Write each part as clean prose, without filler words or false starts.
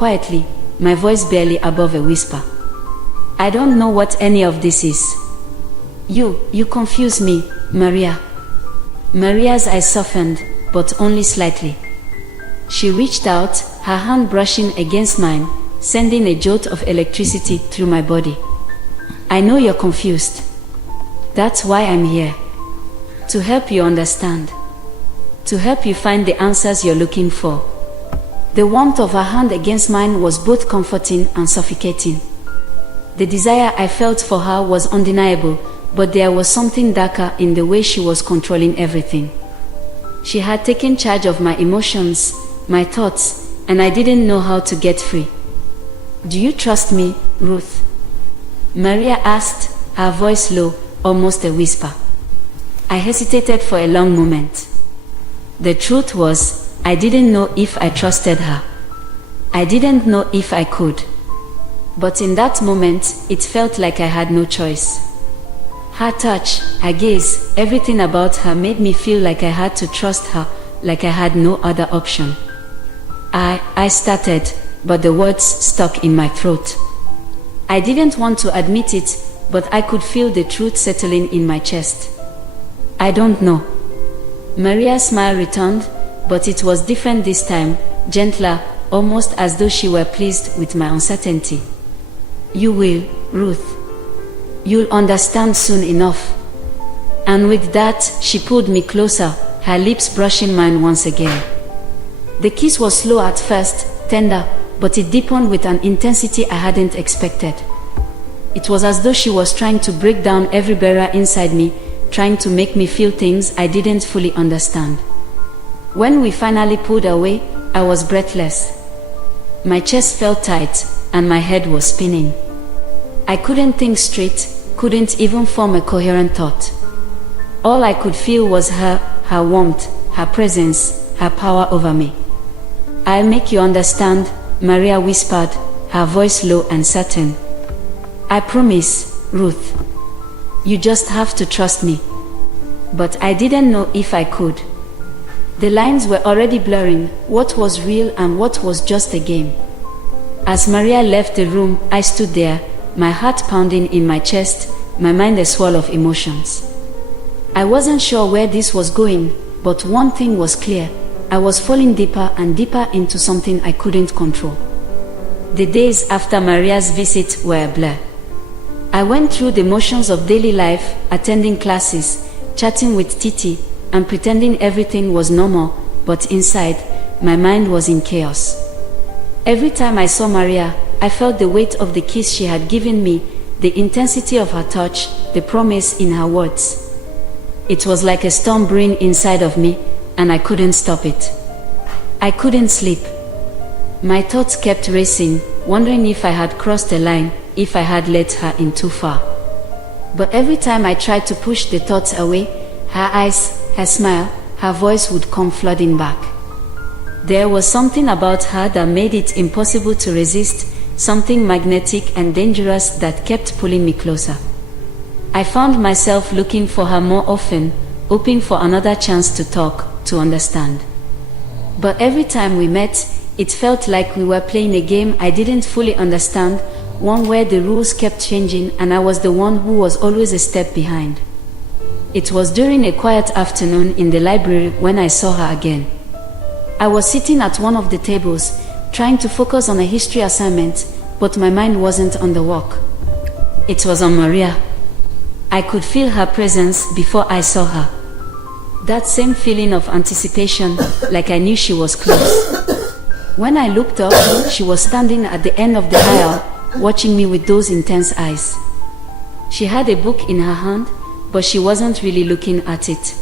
quietly, my voice barely above a whisper. I don't know what any of this is. You confuse me, Maria. Maria's eyes softened, but only slightly. She reached out, her hand brushing against mine, sending a jolt of electricity through my body. I know you're confused. That's why I'm here. To help you understand. To help you find the answers you're looking for. The warmth of her hand against mine was both comforting and suffocating. The desire I felt for her was undeniable, but there was something darker in the way she was controlling everything. She had taken charge of my emotions, my thoughts, and I didn't know how to get free. Do you trust me, Ruth? Maria asked, her voice low, almost a whisper. I hesitated for a long moment. The truth was, I didn't know if I trusted her. I didn't know if I could. But in that moment, it felt like I had no choice. Her touch, her gaze, everything about her made me feel like I had to trust her, like I had no other option. I started, but the words stuck in my throat. I didn't want to admit it, but I could feel the truth settling in my chest. I don't know. Maria's smile returned, but it was different this time, gentler, almost as though she were pleased with my uncertainty. You will, Ruth. You'll understand soon enough. And with that, she pulled me closer, her lips brushing mine once again. The kiss was slow at first, tender, but it deepened with an intensity I hadn't expected. It was as though she was trying to break down every barrier inside me, trying to make me feel things I didn't fully understand. When we finally pulled away, I was breathless. My chest felt tight, and my head was spinning. I couldn't think straight, couldn't even form a coherent thought. All I could feel was her warmth, her presence, her power over me. I'll make you understand, Maria whispered, her voice low and certain. I promise, Ruth. You just have to trust me. But I didn't know if I could. The lines were already blurring, what was real and what was just a game. As Maria left the room, I stood there, my heart pounding in my chest, my mind a swirl of emotions. I wasn't sure where this was going, but one thing was clear. I was falling deeper and deeper into something I couldn't control. The days after Maria's visit were a blur. I went through the motions of daily life, attending classes, chatting with Titi, and pretending everything was normal, but inside, my mind was in chaos. Every time I saw Maria, I felt the weight of the kiss she had given me, the intensity of her touch, the promise in her words. It was like a storm brewing inside of me, and I couldn't stop it. I couldn't sleep. My thoughts kept racing, wondering if I had crossed a line, if I had let her in too far. But every time I tried to push the thoughts away, her eyes, her smile, her voice would come flooding back. There was something about her that made it impossible to resist, something magnetic and dangerous that kept pulling me closer. I found myself looking for her more often, hoping for another chance to talk, to understand. But every time we met, it felt like we were playing a game I didn't fully understand, one where the rules kept changing and I was the one who was always a step behind. It was during a quiet afternoon in the library when I saw her again. I was sitting at one of the tables, trying to focus on a history assignment, but my mind wasn't on the work. It was on Maria. I could feel her presence before I saw her. That same feeling of anticipation, like I knew she was close. When I looked up, she was standing at the end of the aisle, watching me with those intense eyes. She had a book in her hand, but she wasn't really looking at it.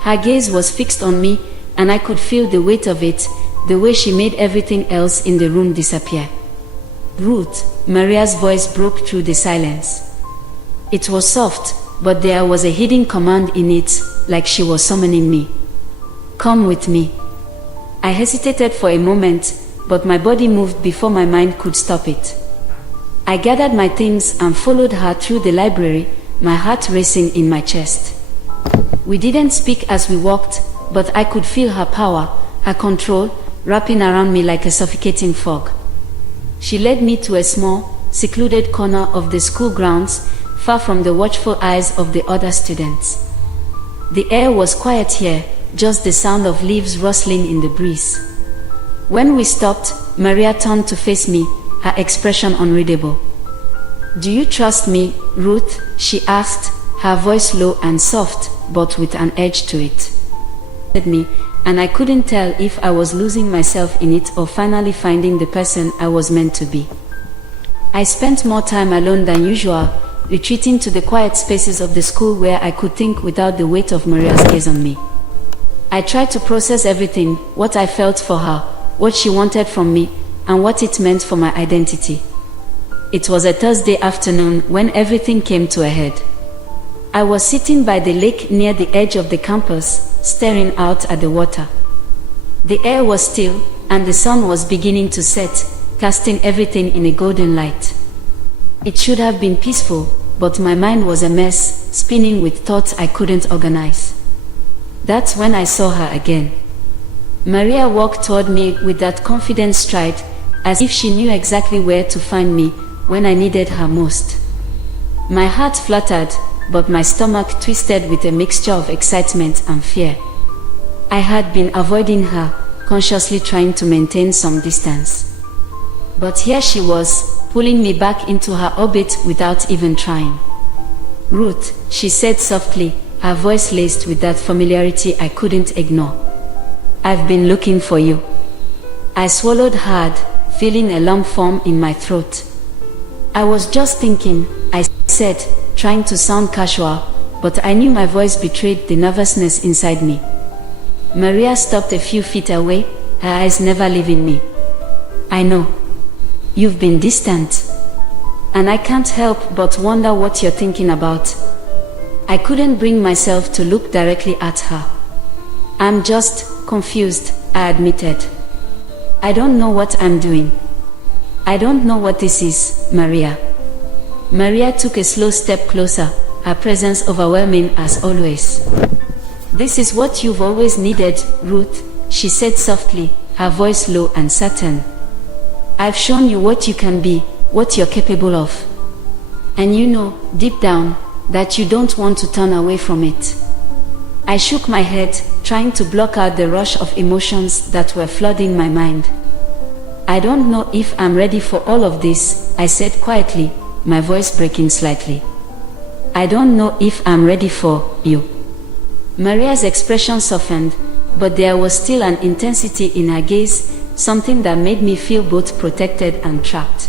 Her gaze was fixed on me, and I could feel the weight of it, the way she made everything else in the room disappear. Ruth, Maria's voice broke through the silence. It was soft, but there was a hidden command in it, like she was summoning me. Come with me. I hesitated for a moment, but my body moved before my mind could stop it. I gathered my things and followed her through the library, my heart racing in my chest. We didn't speak as we walked, but I could feel her power, her control, wrapping around me like a suffocating fog. She led me to a small, secluded corner of the school grounds, far from the watchful eyes of the other students. The air was quiet here, just the sound of leaves rustling in the breeze. When we stopped, Maria turned to face me, her expression unreadable. "Do you trust me, Ruth?" she asked, her voice low and soft, but with an edge to it. And I couldn't tell if I was losing myself in it or finally finding the person I was meant to be. I spent more time alone than usual, retreating to the quiet spaces of the school where I could think without the weight of Maria's gaze on me. I tried to process everything, what I felt for her, what she wanted from me, and what it meant for my identity. It was a Thursday afternoon when everything came to a head. I was sitting by the lake near the edge of the campus, staring out at the water. The air was still, and the sun was beginning to set, casting everything in a golden light. It should have been peaceful, but my mind was a mess, spinning with thoughts I couldn't organize. That's when I saw her again. Maria walked toward me with that confident stride, as if she knew exactly where to find me when I needed her most. My heart fluttered, but my stomach twisted with a mixture of excitement and fear. I had been avoiding her, consciously trying to maintain some distance. But here she was, pulling me back into her orbit without even trying. "Ruth," she said softly, her voice laced with that familiarity I couldn't ignore. "I've been looking for you." I swallowed hard, feeling a lump form in my throat. "I was just thinking," I said, trying to sound casual, but I knew my voice betrayed the nervousness inside me. Maria stopped a few feet away, her eyes never leaving me. "I know. You've been distant. And I can't help but wonder what you're thinking about." I couldn't bring myself to look directly at her. "I'm just confused," I admitted. "I don't know what I'm doing. I don't know what this is, Maria." Maria took a slow step closer, her presence overwhelming as always. "This is what you've always needed, Ruth," she said softly, her voice low and certain. "I've shown you what you can be, what you're capable of. And you know, deep down, that you don't want to turn away from it." I shook my head, trying to block out the rush of emotions that were flooding my mind. "I don't know if I'm ready for all of this," I said quietly, my voice breaking slightly. "I don't know if I'm ready for you." Maria's expression softened, but there was still an intensity in her gaze, something that made me feel both protected and trapped.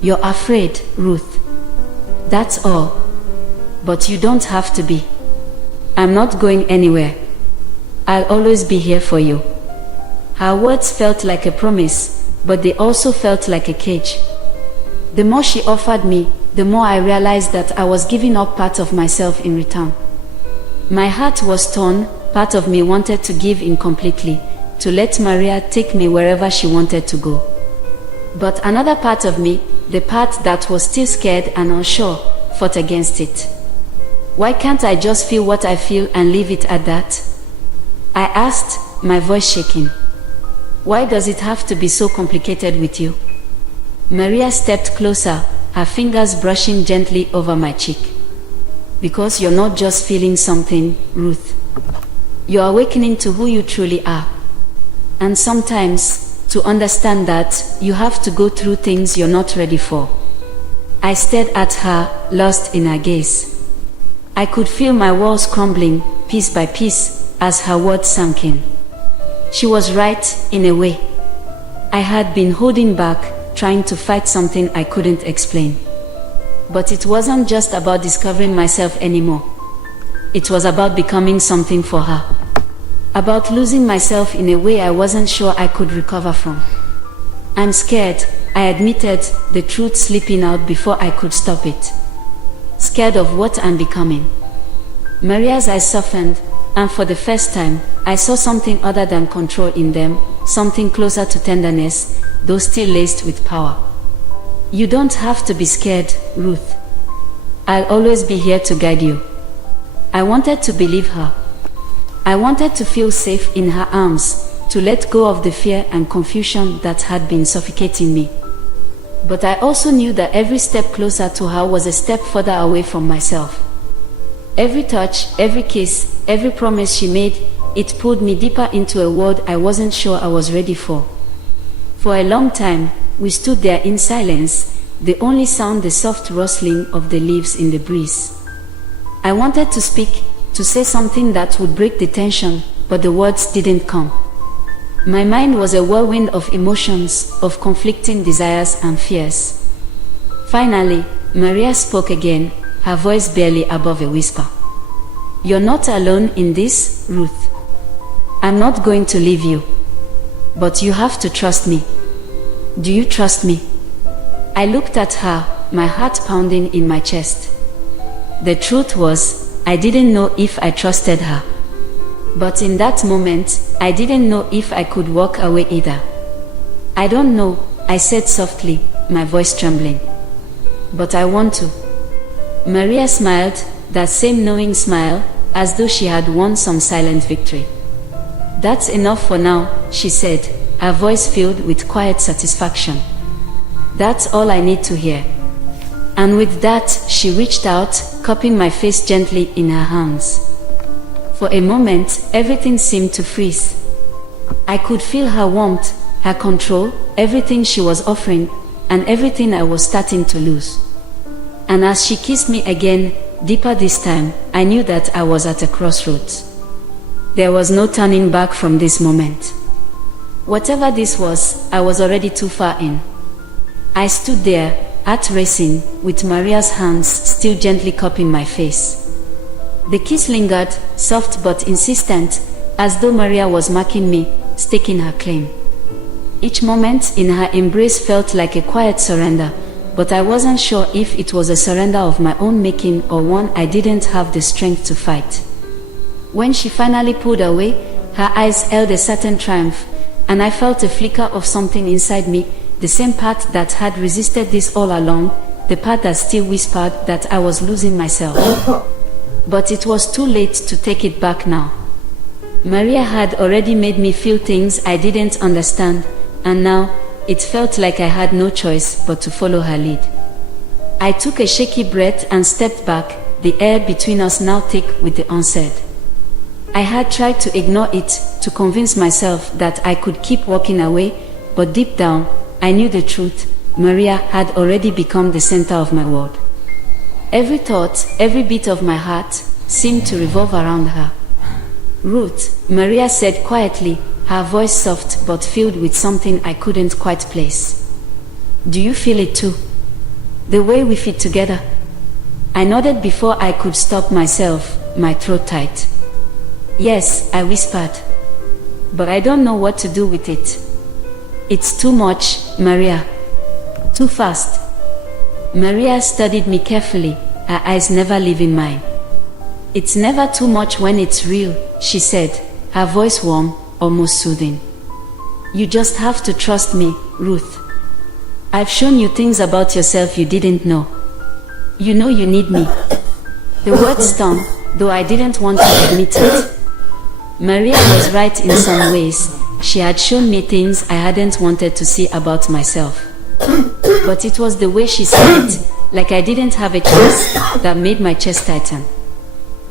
"You're afraid, Ruth. That's all. But you don't have to be. I'm not going anywhere. I'll always be here for you." Her words felt like a promise, but they also felt like a cage. The more she offered me, the more I realized that I was giving up part of myself in return. My heart was torn, part of me wanted to give in completely, to let Maria take me wherever she wanted to go. But another part of me, the part that was still scared and unsure, fought against it. "Why can't I just feel what I feel and leave it at that?" I asked, my voice shaking. "Why does it have to be so complicated with you?" Maria stepped closer, her fingers brushing gently over my cheek. "Because you're not just feeling something, Ruth. You're awakening to who you truly are. And sometimes, to understand that, you have to go through things you're not ready for." I stared at her, lost in her gaze. I could feel my walls crumbling, piece by piece, as her words sank in. She was right, in a way. I had been holding back, trying to fight something I couldn't explain. But it wasn't just about discovering myself anymore. It was about becoming something for her. About losing myself in a way I wasn't sure I could recover from. "I'm scared," I admitted, the truth slipping out before I could stop it. "Scared of what I'm becoming." Maria's eyes softened, and for the first time, I saw something other than control in them, something closer to tenderness, though still laced with power. "You don't have to be scared, Ruth. I'll always be here to guide you." I wanted to believe her. I wanted to feel safe in her arms, to let go of the fear and confusion that had been suffocating me. But I also knew that every step closer to her was a step further away from myself. Every touch, every kiss, every promise she made, it pulled me deeper into a world I wasn't sure I was ready for. For a long time, we stood there in silence, the only sound the soft rustling of the leaves in the breeze. I wanted to speak, to say something that would break the tension, but the words didn't come. My mind was a whirlwind of emotions, of conflicting desires and fears. Finally, Maria spoke again, her voice barely above a whisper. "You're not alone in this, Ruth. I'm not going to leave you. But you have to trust me. Do you trust me?" I looked at her, my heart pounding in my chest. The truth was, I didn't know if I trusted her. But in that moment, I didn't know if I could walk away either. "I don't know," I said softly, my voice trembling. "But I want to." Maria smiled, that same knowing smile, as though she had won some silent victory. "That's enough for now," she said, her voice filled with quiet satisfaction. "That's all I need to hear." And with that, she reached out, cupping my face gently in her hands. For a moment, everything seemed to freeze. I could feel her warmth, her control, everything she was offering, and everything I was starting to lose. And as she kissed me again, deeper this time, I knew that I was at a crossroads. There was no turning back from this moment. Whatever this was, I was already too far in. I stood there, heart racing, with Maria's hands still gently cupping my face. The kiss lingered, soft but insistent, as though Maria was marking me, staking her claim. Each moment in her embrace felt like a quiet surrender, but I wasn't sure if it was a surrender of my own making or one I didn't have the strength to fight. When she finally pulled away, her eyes held a certain triumph, and I felt a flicker of something inside me, the same part that had resisted this all along, the part that still whispered that I was losing myself. But it was too late to take it back now. Maria had already made me feel things I didn't understand, and now it felt like I had no choice but to follow her lead. I took a shaky breath and stepped back, the air between us now thick with the unsaid. I had tried to ignore it, to convince myself that I could keep walking away, but deep down, I knew the truth. Maria had already become the center of my world. Every thought, every beat of my heart, seemed to revolve around her. "Ruth," Maria said quietly, her voice soft but filled with something I couldn't quite place. "Do you feel it too? The way we fit together?" I nodded before I could stop myself, my throat tight. "Yes," I whispered. "But I don't know what to do with it. It's too much, Maria. Too fast." Maria studied me carefully, her eyes never leaving mine. "It's never too much when it's real," she said, her voice warm, almost soothing. "You just have to trust me, Ruth. I've shown you things about yourself you didn't know. You know you need me." The words stung, though I didn't want to admit it. Maria was right in some ways. She had shown me things I hadn't wanted to see about myself. But it was the way she said it, like I didn't have a choice, that made my chest tighten.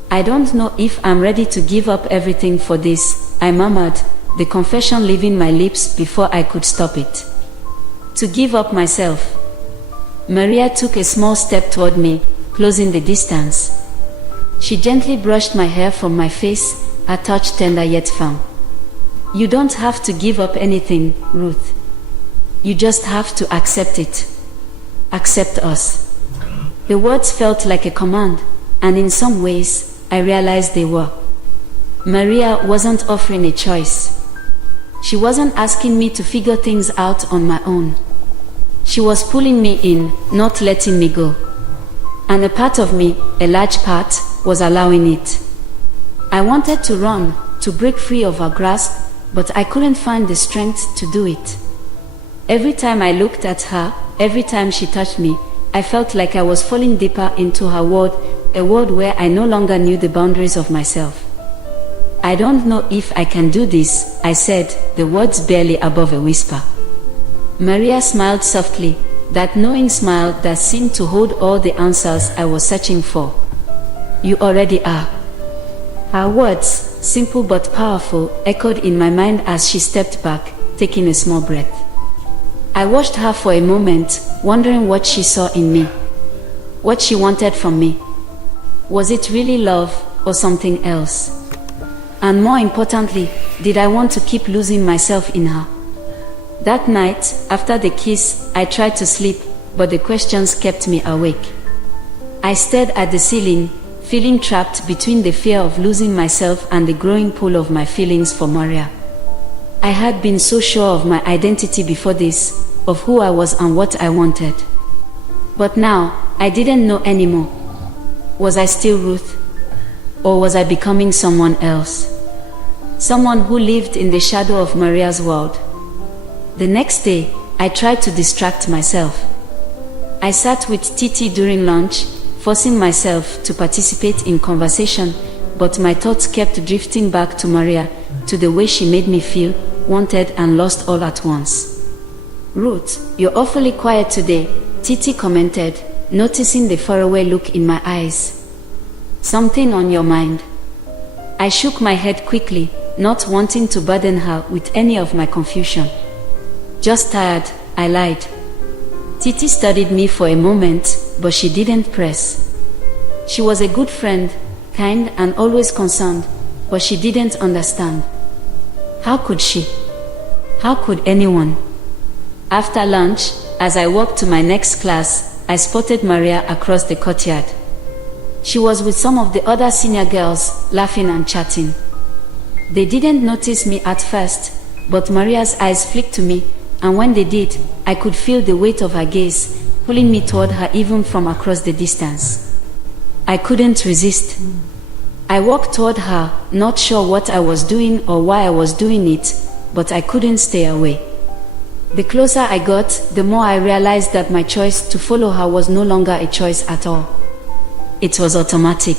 "I don't know if I'm ready to give up everything for this," I murmured, the confession leaving my lips before I could stop it. "To give up myself." Maria took a small step toward me, closing the distance. She gently brushed my hair from my face, her touch tender yet firm. "You don't have to give up anything, Ruth. You just have to accept it. Accept us." The words felt like a command, and in some ways, I realized they were. Maria wasn't offering a choice. She wasn't asking me to figure things out on my own. She was pulling me in, not letting me go. And a part of me, a large part, was allowing it. I wanted to run, to break free of her grasp, but I couldn't find the strength to do it. Every time I looked at her, every time she touched me, I felt like I was falling deeper into her world, a world where I no longer knew the boundaries of myself. "I don't know if I can do this," I said, the words barely above a whisper. Maria smiled softly, that knowing smile that seemed to hold all the answers I was searching for. You already are. Her words, simple but powerful, echoed in my mind as she stepped back, taking a small breath. I watched her for a moment, wondering what she saw in me, what she wanted from me. Was it really love or something else? And more importantly, did I want to keep losing myself in her? That night, after the kiss, I tried to sleep, but the questions kept me awake. I stared at the ceiling, feeling trapped between the fear of losing myself and the growing pull of my feelings for Maria. I had been so sure of my identity before this, of who I was and what I wanted. But now, I didn't know anymore. Was I still Ruth? Or was I becoming someone else? Someone who lived in the shadow of Maria's world. The next day, I tried to distract myself. I sat with Titi during lunch, forcing myself to participate in conversation, but my thoughts kept drifting back to Maria, to the way she made me feel, wanted and lost all at once. "Ruth, you're awfully quiet today," Titi commented, noticing the faraway look in my eyes. "Something on your mind?" I shook my head quickly, not wanting to burden her with any of my confusion. "Just tired," I lied. Titi studied me for a moment, but she didn't press. She was a good friend, kind and always concerned, but she didn't understand. How could she? How could anyone? After lunch, as I walked to my next class, I spotted Maria across the courtyard. She was with some of the other senior girls, laughing and chatting. They didn't notice me at first, but Maria's eyes flicked to me, and when they did, I could feel the weight of her gaze, pulling me toward her even from across the distance. I couldn't resist. I walked toward her, not sure what I was doing or why I was doing it, but I couldn't stay away. The closer I got, the more I realized that my choice to follow her was no longer a choice at all. It was automatic.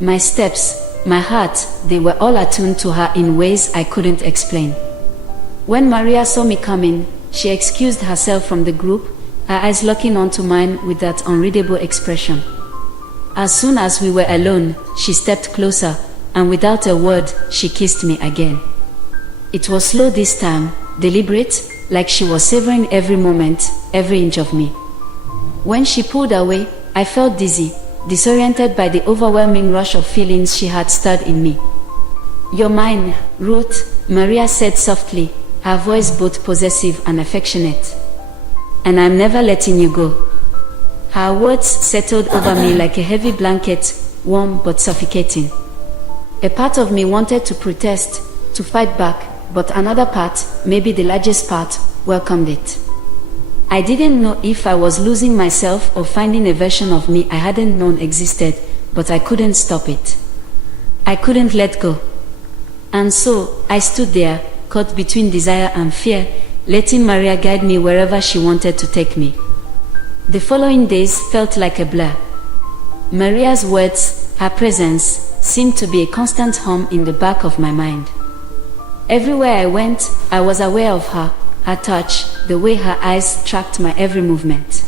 My steps, my heart, they were all attuned to her in ways I couldn't explain. When Maria saw me coming, she excused herself from the group, her eyes locking onto mine with that unreadable expression. As soon as we were alone, she stepped closer, and without a word, she kissed me again. It was slow this time, deliberate, like she was savoring every moment, every inch of me. When she pulled away, I felt dizzy, disoriented by the overwhelming rush of feelings she had stirred in me. "You're mine, Ruth," Maria said softly, her voice both possessive and affectionate. "And I'm never letting you go." Her words settled over me like a heavy blanket, warm but suffocating. A part of me wanted to protest, to fight back, but another part, maybe the largest part, welcomed it. I didn't know if I was losing myself or finding a version of me I hadn't known existed, but I couldn't stop it. I couldn't let go. And so, I stood there, caught between desire and fear, letting Maria guide me wherever she wanted to take me. The following days felt like a blur. Maria's words, her presence, seemed to be a constant hum in the back of my mind. Everywhere I went, I was aware of her touch, the way her eyes tracked my every movement.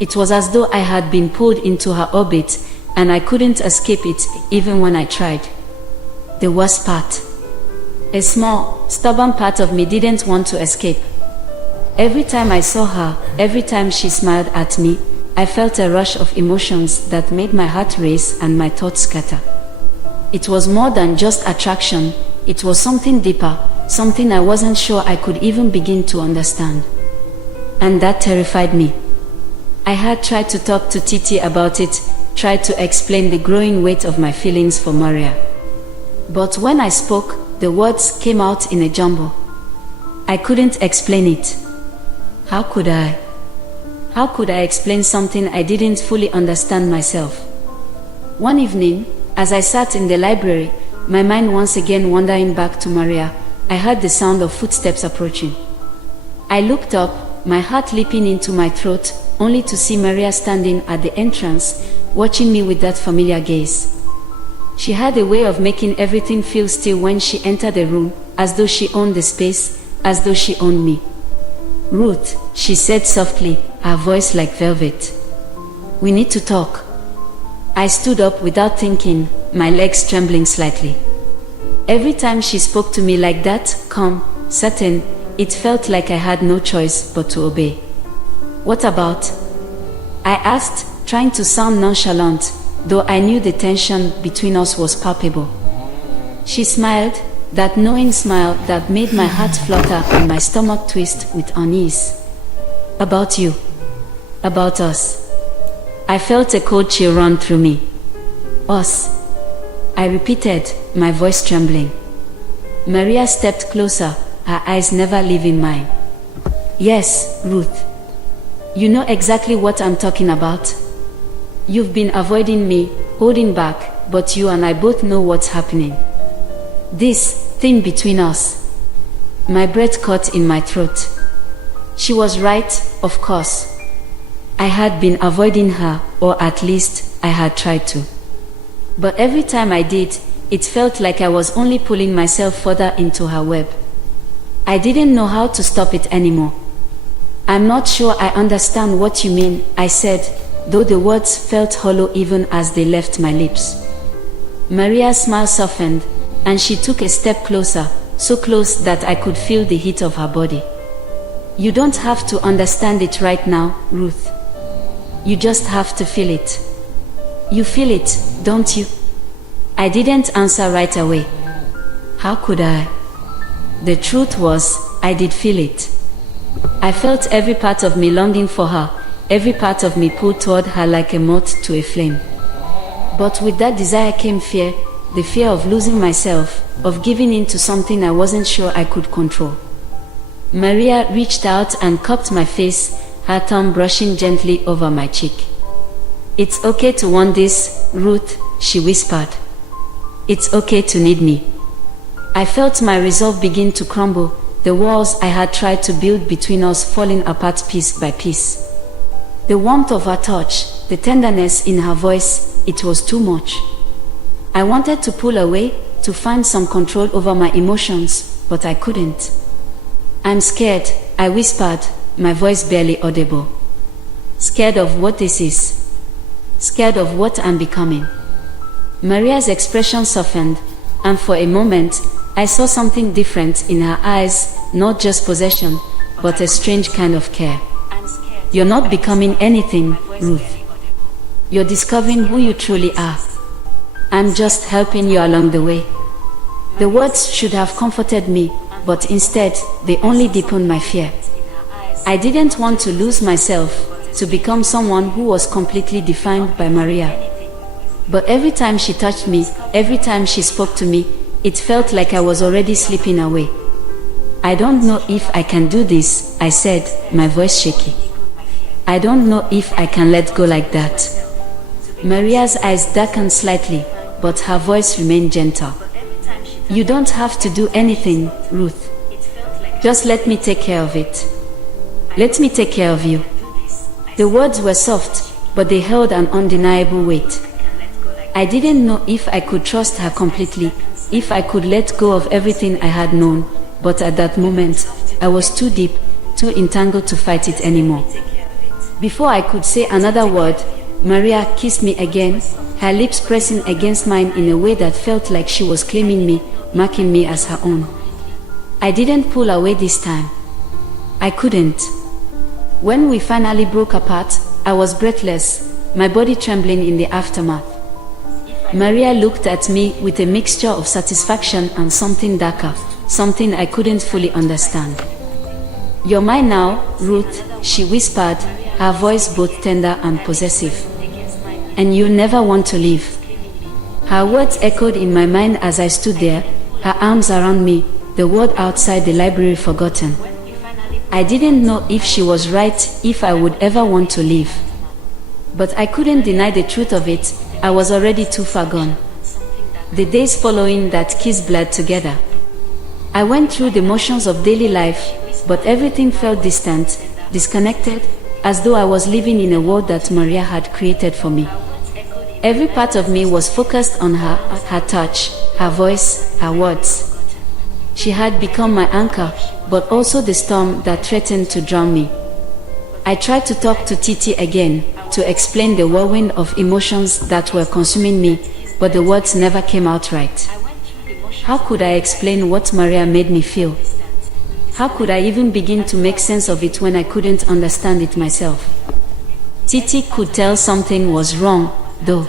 It was as though I had been pulled into her orbit, and I couldn't escape it even when I tried. The worst part. A small, stubborn part of me didn't want to escape. Every time I saw her, every time she smiled at me, I felt a rush of emotions that made my heart race and my thoughts scatter. It was more than just attraction, it was something deeper, something I wasn't sure I could even begin to understand. And that terrified me. I had tried to talk to Titi about it, tried to explain the growing weight of my feelings for Maria. But when I spoke, the words came out in a jumble. I couldn't explain it. How could I? How could I explain something I didn't fully understand myself? One evening, as I sat in the library, my mind once again wandering back to Maria, I heard the sound of footsteps approaching. I looked up, my heart leaping into my throat, only to see Maria standing at the entrance, watching me with that familiar gaze. She had a way of making everything feel still when she entered the room, as though she owned the space, as though she owned me. Ruth, she said softly, her voice like velvet. We need to talk. I stood up without thinking, my legs trembling slightly. Every time she spoke to me like that, calm, certain, it felt like I had no choice but to obey. What about? I asked, trying to sound nonchalant, though I knew the tension between us was palpable. She smiled, that knowing smile that made my heart flutter and my stomach twist with unease. About you. About us. I felt a cold chill run through me. Us. I repeated, my voice trembling. Maria stepped closer, her eyes never leaving mine. Yes, Ruth. You know exactly what I'm talking about. You've been avoiding me, holding back, but you and I both know what's happening. This thing between us. My breath caught in my throat. She was right, of course. I had been avoiding her, or at least I had tried to. But every time I did, it felt like I was only pulling myself further into her web. I didn't know how to stop it anymore. I'm not sure I understand what you mean, I said, though the words felt hollow even as they left my lips. Maria's smile softened, and she took a step closer, so close that I could feel the heat of her body. You don't have to understand it right now, Ruth. You just have to feel it. You feel it, don't you? I didn't answer right away. How could I? The truth was, I did feel it. I felt every part of me longing for her, every part of me pulled toward her like a moth to a flame. But with that desire came fear, the fear of losing myself, of giving in to something I wasn't sure I could control. Maria reached out and cupped my face, her tongue brushing gently over my cheek. It's okay to want this, Ruth, she whispered. It's okay to need me. I felt my resolve begin to crumble, the walls I had tried to build between us falling apart piece by piece. The warmth of her touch, the tenderness in her voice, it was too much. I wanted to pull away, to find some control over my emotions, but I couldn't. I'm scared, I whispered, my voice barely audible. Scared of what this is. Scared of what I'm becoming. Maria's expression softened, and for a moment, I saw something different in her eyes, not just possession, but a strange kind of care. You're not becoming anything, Ruth. You're discovering who you truly are. I'm just helping you along the way. The words should have comforted me, but instead, they only deepened my fear. I didn't want to lose myself, to become someone who was completely defined by Maria. But every time she touched me, every time she spoke to me, it felt like I was already slipping away. I don't know if I can do this, I said, my voice shaky. I don't know if I can let go like that. Maria's eyes darkened slightly, but her voice remained gentle. You don't have to do anything, Ruth. Just let me take care of it. Let me take care of you. The words were soft, but they held an undeniable weight. I didn't know if I could trust her completely, if I could let go of everything I had known, but at that moment, I was too deep, too entangled to fight it anymore. Before I could say another word, Maria kissed me again, her lips pressing against mine in a way that felt like she was claiming me, marking me as her own. I didn't pull away this time. I couldn't. When we finally broke apart, I was breathless, my body trembling in the aftermath. Maria looked at me with a mixture of satisfaction and something darker, something I couldn't fully understand. You're mine now, Ruth, she whispered, her voice both tender and possessive. And you'll never want to leave. Her words echoed in my mind as I stood there, her arms around me, the world outside the library forgotten. I didn't know if she was right, if I would ever want to leave. But I couldn't deny the truth of it, I was already too far gone. The days following that kiss blurred together. I went through the motions of daily life, but everything felt distant, disconnected, as though I was living in a world that Maria had created for me. Every part of me was focused on her, her touch, her voice, her words. She had become my anchor, but also the storm that threatened to drown me. I tried to talk to Titi again, to explain the whirlwind of emotions that were consuming me, but the words never came out right. How could I explain what Maria made me feel? How could I even begin to make sense of it when I couldn't understand it myself? Titi could tell something was wrong, though.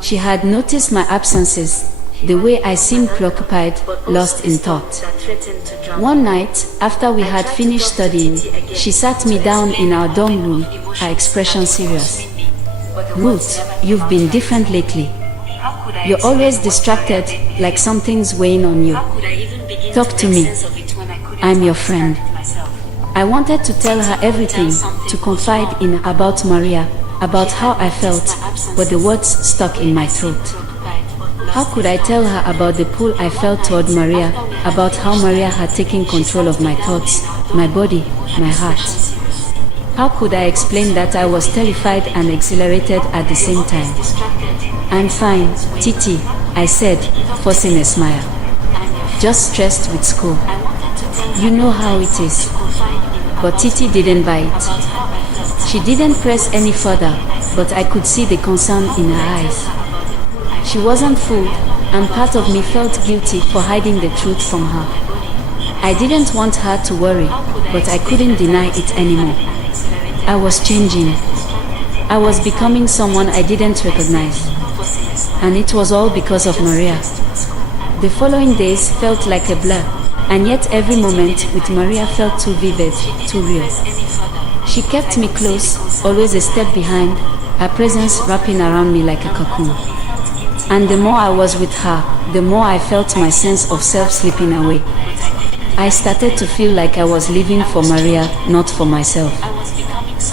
She had noticed my absences, the way I seemed preoccupied, lost in thought. One night, after we had finished studying, she sat me down in our dorm room, her expression serious. "Ruth, you've been different lately. You're always distracted, like something's weighing on you. Talk to me. I'm your friend." I wanted to tell her everything, to confide in about Maria, about how I felt, but the words stuck in my throat. How could I tell her about the pull I felt toward Maria, about how Maria had taken control of my thoughts, my body, my heart? How could I explain that I was terrified and exhilarated at the same time? "I'm fine, Titi," I said, forcing a smile. "Just stressed with school. You know how it is." But Titi didn't buy it. She didn't press any further, but I could see the concern in her eyes. She wasn't fooled, and part of me felt guilty for hiding the truth from her. I didn't want her to worry, but I couldn't deny it anymore. I was changing. I was becoming someone I didn't recognize. And it was all because of Maria. The following days felt like a blur, and yet every moment with Maria felt too vivid, too real. She kept me close, always a step behind, her presence wrapping around me like a cocoon. And the more I was with her, the more I felt my sense of self slipping away. I started to feel like I was living for Maria, not for myself.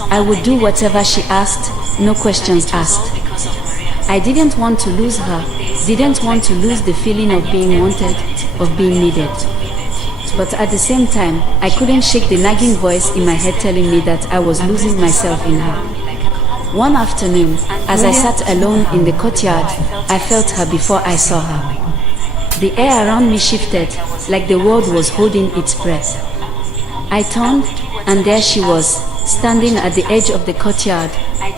I would do whatever she asked, no questions asked. I didn't want to lose her, didn't want to lose the feeling of being wanted, of being needed. But at the same time, I couldn't shake the nagging voice in my head telling me that I was losing myself in her. One afternoon, as I sat alone in the courtyard, I felt her before I saw her. The air around me shifted, like the world was holding its breath. I turned, and there she was, standing at the edge of the courtyard,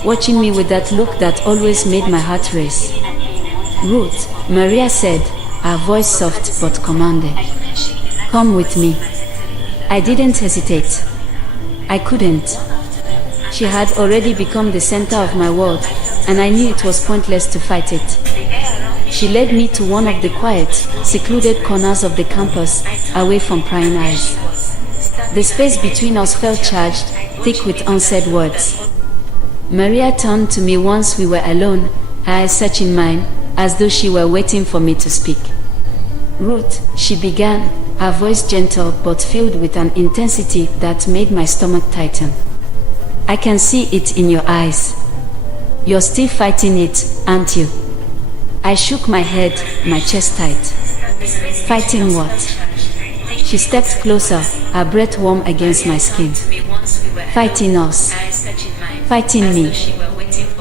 watching me with that look that always made my heart race. "Ruth," Maria said, her voice soft but commanding. "Come with me." I didn't hesitate. I couldn't. She had already become the center of my world, and I knew it was pointless to fight it. She led me to one of the quiet, secluded corners of the campus, away from prying eyes. The space between us felt charged, thick with unsaid words. Maria turned to me once we were alone, her eyes searching mine, as though she were waiting for me to speak. "Ruth," she began, her voice gentle but filled with an intensity that made my stomach tighten. "I can see it in your eyes. You're still fighting it, aren't you?" I shook my head, my chest tight. "Fighting what?" She stepped closer, her breath warm against my skin. "Fighting us. Fighting me."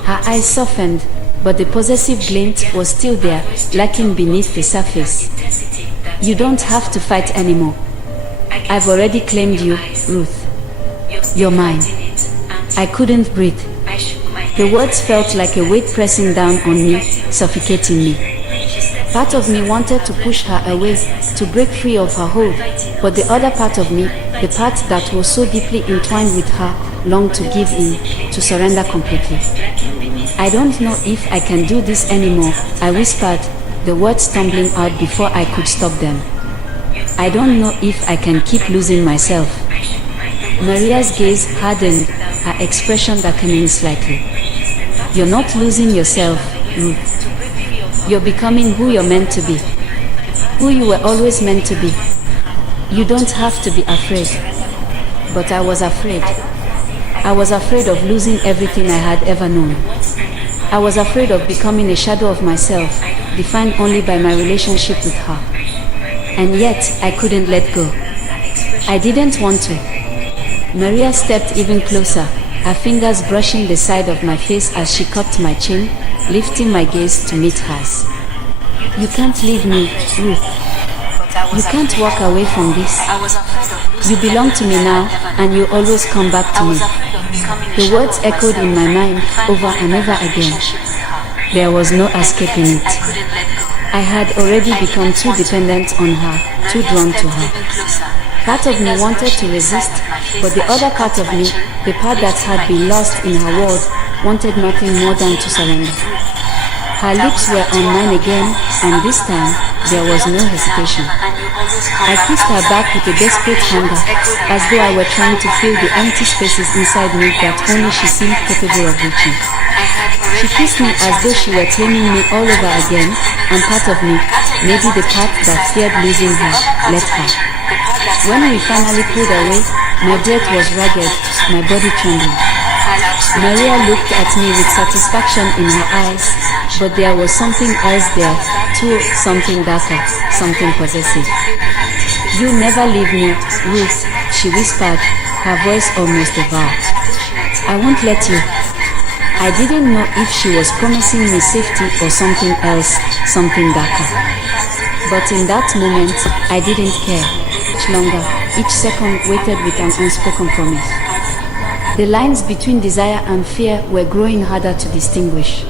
Her eyes softened, but the possessive glint was still there, lacking beneath the surface. "You don't have to fight anymore. I've already claimed you, Ruth. You're mine." I couldn't breathe. The words felt like a weight pressing down on me, suffocating me. Part of me wanted to push her away, to break free of her hold, but the other part of me, the part that was so deeply entwined with her, longed to give in, to surrender completely. "I don't know if I can do this anymore," I whispered, the words stumbling out before I could stop them. "I don't know if I can keep losing myself." Maria's gaze hardened, her expression darkening slightly. "You're not losing yourself, Ruth. You're becoming who you're meant to be. Who you were always meant to be. You don't have to be afraid." But I was afraid. I was afraid of losing everything I had ever known. I was afraid of becoming a shadow of myself, defined only by my relationship with her. And yet, I couldn't let go. I didn't want to. Maria stepped even closer, her fingers brushing the side of my face as she cupped my chin, lifting my gaze to meet hers. "You can't leave me, Ruth." You can't walk away from this. You belong to me now, and you always come back to me. The words echoed in my mind over and over again. There was no escaping it. I had already become too dependent on her, too drawn to her. Part of me wanted to resist, but the other part of me, the part that had been lost in her world, wanted nothing more than to surrender. Her lips were on mine again, and this time, there was no hesitation. I kissed her back with a desperate hunger, as though I were trying to fill the empty spaces inside me that only she seemed capable of reaching. She kissed me as though she were claiming me all over again, and part of me, maybe the part that feared losing her, let her. When we finally pulled away, my breath was ragged, my body trembling. Maria looked at me with satisfaction in her eyes, but there was something else there, too, something darker, something possessive. You never leave me, Ruth, she whispered, her voice almost a vow. I won't let you. I didn't know if she was promising me safety or something else, something darker. But in that moment, I didn't care. Much longer, each second waited with an unspoken promise. The lines between desire and fear were growing harder to distinguish.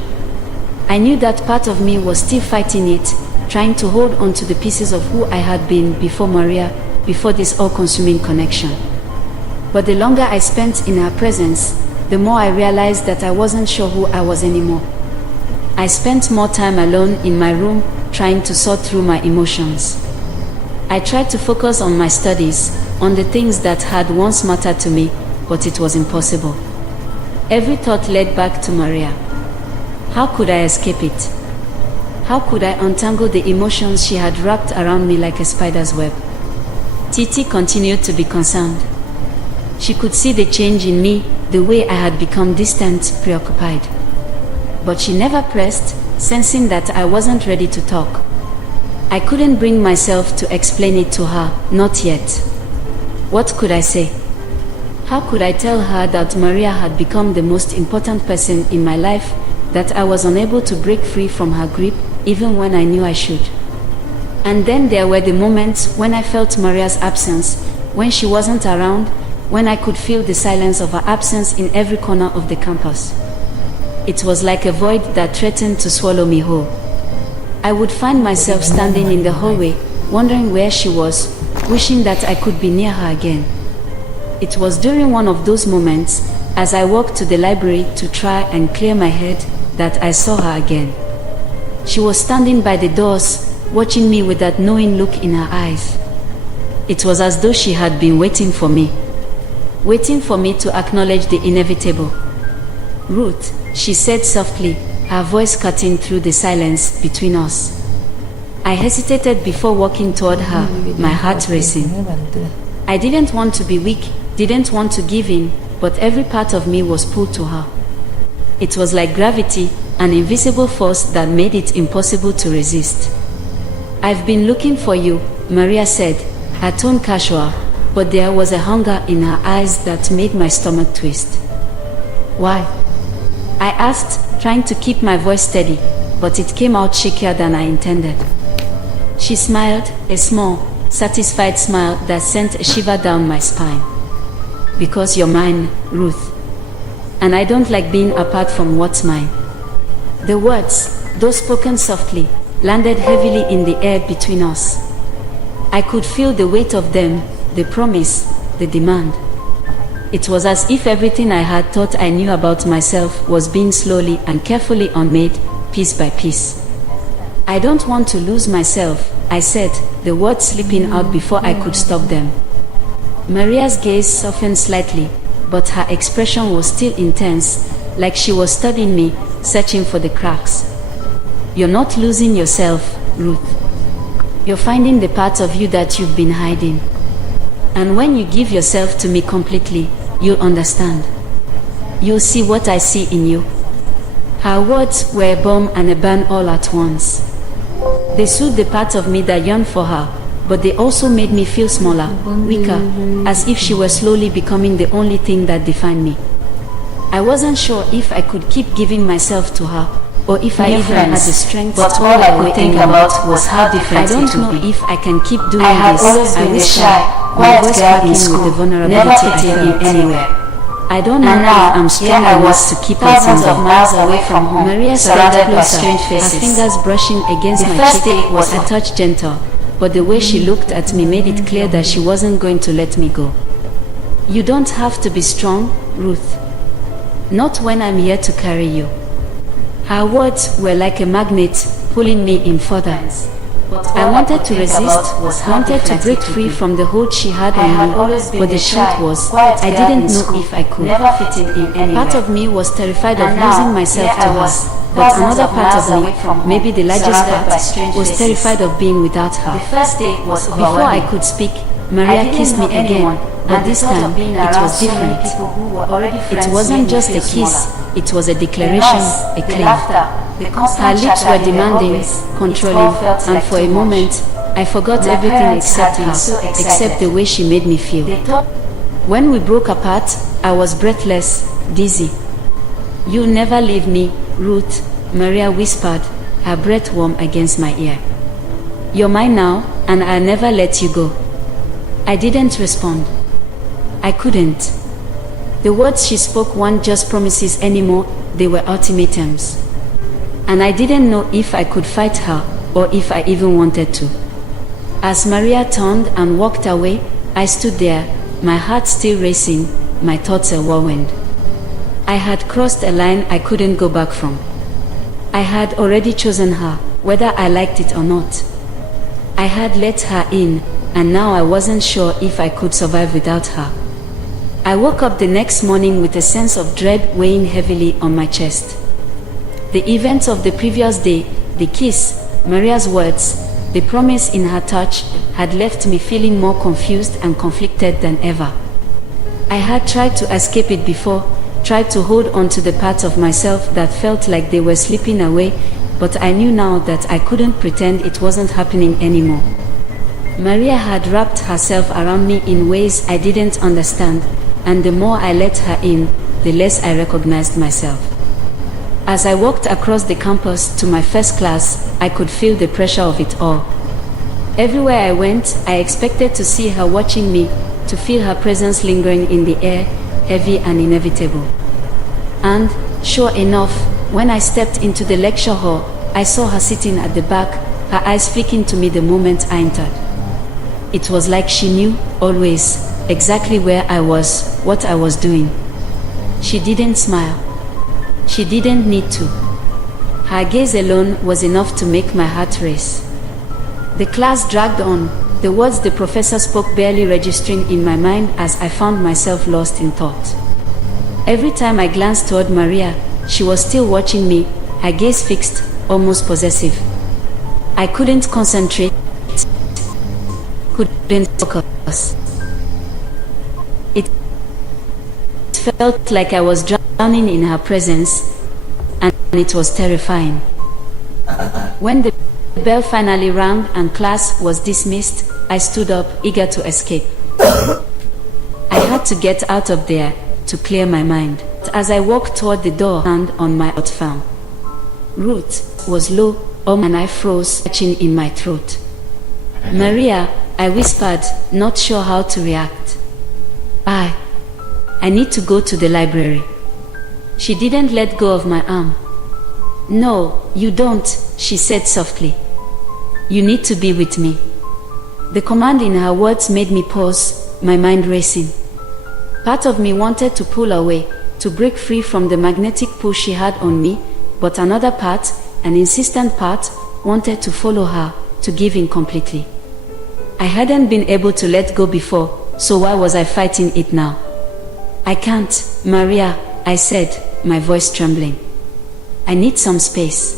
I knew that part of me was still fighting it, trying to hold on to the pieces of who I had been before Maria, before this all-consuming connection. But the longer I spent in her presence, the more I realized that I wasn't sure who I was anymore. I spent more time alone in my room, trying to sort through my emotions. I tried to focus on my studies, on the things that had once mattered to me, but it was impossible. Every thought led back to Maria. How could I escape it? How could I untangle the emotions she had wrapped around me like a spider's web? Titi continued to be concerned. She could see the change in me, the way I had become distant, preoccupied. But she never pressed, sensing that I wasn't ready to talk. I couldn't bring myself to explain it to her, not yet. What could I say? How could I tell her that Maria had become the most important person in my life, that I was unable to break free from her grip, even when I knew I should? And then there were the moments when I felt Maria's absence, when she wasn't around, when I could feel the silence of her absence in every corner of the campus. It was like a void that threatened to swallow me whole. I would find myself standing in the hallway, wondering where she was, wishing that I could be near her again. It was during one of those moments, as I walked to the library to try and clear my head, that I saw her again. She was standing by the doors, watching me with that knowing look in her eyes. It was as though she had been waiting for me to acknowledge the inevitable. Ruth, she said softly, her voice cutting through the silence between us. I hesitated before walking toward her, my heart racing. I didn't want to be weak, didn't want to give in, but every part of me was pulled to her. It was like gravity, an invisible force that made it impossible to resist. I've been looking for you, Maria said, her tone casual, but there was a hunger in her eyes that made my stomach twist. Why? I asked, trying to keep my voice steady, but it came out shakier than I intended. She smiled, a small, satisfied smile that sent a shiver down my spine. Because you're mine, Ruth. And I don't like being apart from what's mine. The words, though spoken softly, landed heavily in the air between us. I could feel the weight of them, the promise, the demand. It was as if everything I had thought I knew about myself was being slowly and carefully unmade, piece by piece. I don't want to lose myself, I said, the words slipping out before I could stop them. Maria's gaze softened slightly, but her expression was still intense, like she was studying me, searching for the cracks. You're not losing yourself, Ruth. You're finding the part of you that you've been hiding. And when you give yourself to me completely, you'll understand. You'll see what I see in you. Her words were a bomb and a ban all at once. They soothed the part of me that yearned for her, but they also made me feel smaller, weaker, as if she were slowly becoming the only thing that defined me. I wasn't sure if I could keep giving myself to her, or if I even had the strength but to all I walk could away think anymore. about was how different I don't it would know be. if I can keep doing I had this. always been the whispered, shy, my quiet voice girl in cracking school, with the vulnerability never I fitting in felt. anywhere. I don't know And if now, I'm here strong I enough was, to keep thousands it of miles away from home, Maria surrounded stepped by closer, strange her faces. fingers brushing against The my first cheek. day was A touch gentle, but the way she looked at me made it clear that she wasn't going to let me go. You don't have to be strong, Ruth. Not when I'm here to carry you. Her words were like a magnet, pulling me in further. I wanted to resist, wanted to break free from the hold she had on me, but the truth was, I didn't know if I could. Never fitting in anywhere. Part of me was terrified of And now, losing myself here to I her, was, but thousands another of part miles of away from me, home, maybe the largest surrounded by part, strange was faces. terrified of being without her. The first day was Before I overwhelming. could speak, Maria I kissed me didn't know again, anyone, but and this the thought of time being it around was so many different. people who were already It friends wasn't made me just a feel kiss, smaller. it was a The declaration, noise, a the claim. laughter, the Her constant lips chatter were in the demanding, hallways, it all controlling, felt and like for a too moment, I forgot My everything parents except had been her, so excited. except the way she made me feel. They thought When we broke apart, I was breathless, dizzy. "You'll never leave me, Ruth," Maria whispered, her breath warm against my ear. "You're mine now, and I'll never let you go." I didn't respond. I couldn't. The words she spoke weren't just promises anymore, they were ultimatums. And I didn't know if I could fight her, or if I even wanted to. As Maria turned and walked away, I stood there, my heart still racing, my thoughts a whirlwind. I had crossed a line I couldn't go back from. I had already chosen her, whether I liked it or not. I had let her in, and now I wasn't sure if I could survive without her. I woke up the next morning with a sense of dread weighing heavily on my chest. The events of the previous day, the kiss, Maria's words, the promise in her touch, had left me feeling more confused and conflicted than ever. I had tried to escape it before, tried to hold on to the parts of myself that felt like they were slipping away, but I knew now that I couldn't pretend it wasn't happening anymore. Maria had wrapped herself around me in ways I didn't understand, and the more I let her in, the less I recognized myself. As I walked across the campus to my first class, I could feel the pressure of it all. Everywhere I went, I expected to see her watching me, to feel her presence lingering in the air, heavy and inevitable. And, sure enough, when I stepped into the lecture hall, I saw her sitting at the back, her eyes flicking to me the moment I entered. It was like she knew, always, exactly where I was, what I was doing. She didn't smile. She didn't need to. Her gaze alone was enough to make my heart race. The class dragged on, the words the professor spoke barely registering in my mind as I found myself lost in thought. Every time I glanced toward Maria, she was still watching me, her gaze fixed, almost possessive. I couldn't concentrate, couldn't focus. It felt like I was drowning in her presence, and it was terrifying. When the bell finally rang and class was dismissed, I stood up, eager to escape. I had to get out of there, to clear my mind. As I walked toward the door, hand on my outfam. Ruth was low, and I froze, catching in my throat. "Maria," I whispered, not sure how to react. I need to go to the library." She didn't let go of my arm. "No, you don't," she said softly. "You need to be with me." The command in her words made me pause, my mind racing. Part of me wanted to pull away, to break free from the magnetic pull she had on me, but another part, an insistent part, wanted to follow her, to give in completely. I hadn't been able to let go before, so why was I fighting it now? "I can't, Maria," I said, my voice trembling. "I need some space."